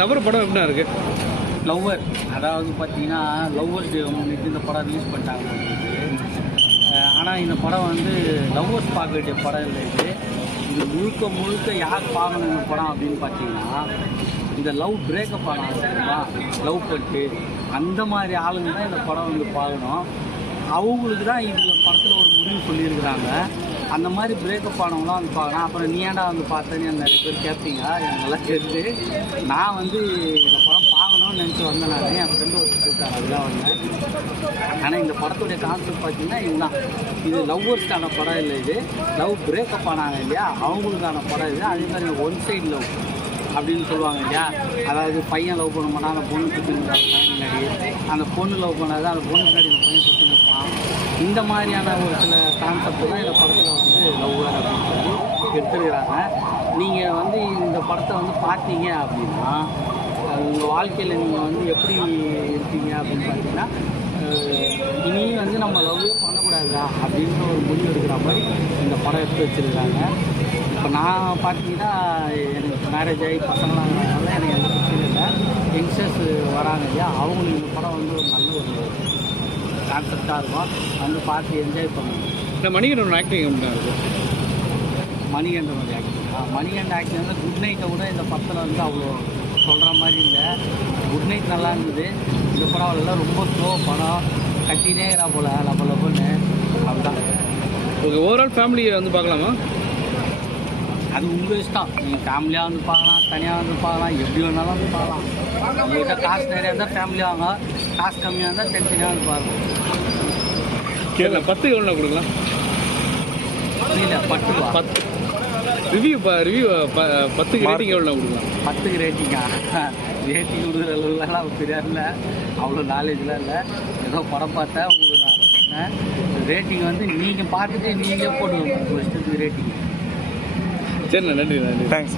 Lover படம் எப்படின்னா இருக்கு? லவ்வர் அதாவது பார்த்தீங்கன்னா லவ்வர்ஸ் டே முன்னிட்டு இந்த படம் ரிலீஸ் பண்ணிட்டாங்க. ஆனால் இந்த படம் வந்து லவ்வர்ஸ் பார்க்க வேண்டிய படம் இல்லை. இது முழுக்க முழுக்க யார் பார்க்கணும் இந்த படம் அப்படின்னு பார்த்தீங்கன்னா, இந்த லவ் பிரேக்கப் ஆனாங்க, லவ் பண்ணிட்டு அந்த மாதிரி ஆளுங்க தான் இந்த படம் வந்து பார்க்கணும். அவங்களுக்கு தான் இதில் படத்தில் ஒரு முடிவு சொல்லியிருக்கிறாங்க. அந்த மாதிரி பிரேக்கப் ஆனவங்களாம் வந்து பார்க்கலாம். அப்புறம் நீ ஏன்டா வந்து பார்த்தேன்னு நிறைய பேர் கேட்பீங்க. எனக்கு நல்லா தெரிஞ்சு நான் வந்து இந்த படம் பார்க்கணும்னு நினச்சி வந்தேன். நான் என் ஃப்ரெண்டு ஒரு கூப்பிட்டாங்க, அதுதான் வந்தேன். ஆனால் இந்த படத்துடைய கான்செப்ட் பார்த்தீங்கன்னா இதுதான். இது லவ்வர்ஸ்க்கான படம் இல்லை, இது லவ் பிரேக்கப் ஆனாங்க இல்லையா அவங்களுக்கான படம் இது. அதே மாதிரி ஒன் சைடு லவ் அப்படின்னு சொல்லுவாங்க இல்லையா, அதாவது பையன் லவ் பண்ண மாட்டான், அந்த பொண்ணு சுற்றி பையன் முன்னாடி, அந்த பொண்ணு லவ் பண்ணாதான் அந்த பொண்ணு முன்னாடி அந்த பையன் சுற்றி நிற்பான். இந்த மாதிரியான ஒரு சில கான்செப்ட் தான் இந்த படத்தில் வந்து லவ்வர் அப்படின்னு சொல்லி எடுத்துருக்கிறாங்க. நீங்கள் வந்து இந்த படத்தை வந்து பார்த்தீங்க அப்படின்னா உங்கள் வாழ்க்கையில் நீங்கள் வந்து எப்படி இருக்கீங்க அப்படின்னு பார்த்தீங்கன்னா, இனி வந்து நம்ம லவ்வே பண்ணக்கூடாதா அப்படின்ற ஒரு முடிவு எடுக்கிற மாதிரி இந்த படம் எடுத்து வச்சுருக்காங்க. இப்போ நான் பார்த்தீங்கன்னா எனக்கு மேரேஜ் ஆகி பசங்களாம் இருக்கிறதுனால எனக்கு எந்த பிரச்சனையும் இல்லை. யங்ஸ்டர்ஸ் வராங்க இல்லையா, அவங்களுக்கு இந்த படம் வந்து ஒரு நல்ல ஒரு கான்செப்டாக இருக்கும். வந்து பார்த்து என்ஜாய் பண்ணுவோம். இந்த மணிகண்டன் ஆக்டிங் எப்படின்னா இருக்குது? மணிகண்டனோட ஆக்டிங் மணிகண்டன் ஆக்டிங் வந்து குட் நைட்டை விட இந்த படத்தில் வந்து அவ்வளோ சொல்கிற மாதிரி இல்லை. குட் நைட் நல்லா இருந்தது. இந்த படம் எல்லாம் ரொம்ப ஸ்லோ படம், கட்டினே இருக்கிறா போல் லபன்னு. அதுதான். ஓகே, ஓவரால் ஃபேமிலியை வந்து பார்க்கலாமா? அது உங்கள் இஷ்டம். நீங்கள் ஃபேமிலியாக வந்து பார்க்கலாம், தனியாக வந்து பார்க்கலாம், எப்படி வேணாலும் வந்து பார்க்கலாம். உங்கள்கிட்ட காசு நிறையா இருந்தால் ஃபேமிலியாக வாங்க, காசு கம்மியாக இருந்தால் தனித்தனியாக வந்து பார்க்கலாம். கேட்கல 10 எவ்வளோ கொடுக்கலாம்? இல்லை 10 ரூபா. 10 ரிவ்யூ 10க்கு ரேட்டிங் எவ்வளோ கொடுக்கலாம்? 10க்கு ரேட்டிங்கா? ரேட்டிங் கொடுக்குற அளவுலாம் தெரியாதுல்ல, அவ்வளோ நாலேஜ்லாம் இல்லை. ஏதோ படம் பார்த்தேன் உங்களுக்கு நான் சொன்னேன். ரேட்டிங் வந்து நீங்கள் பார்த்துட்டு நீங்களே போட்டுக்கணும் உங்கள் இஷ்டத்துக்கு ரேட்டிங். சரிண்ணா, நன்றி. தேங்க்ஸ்.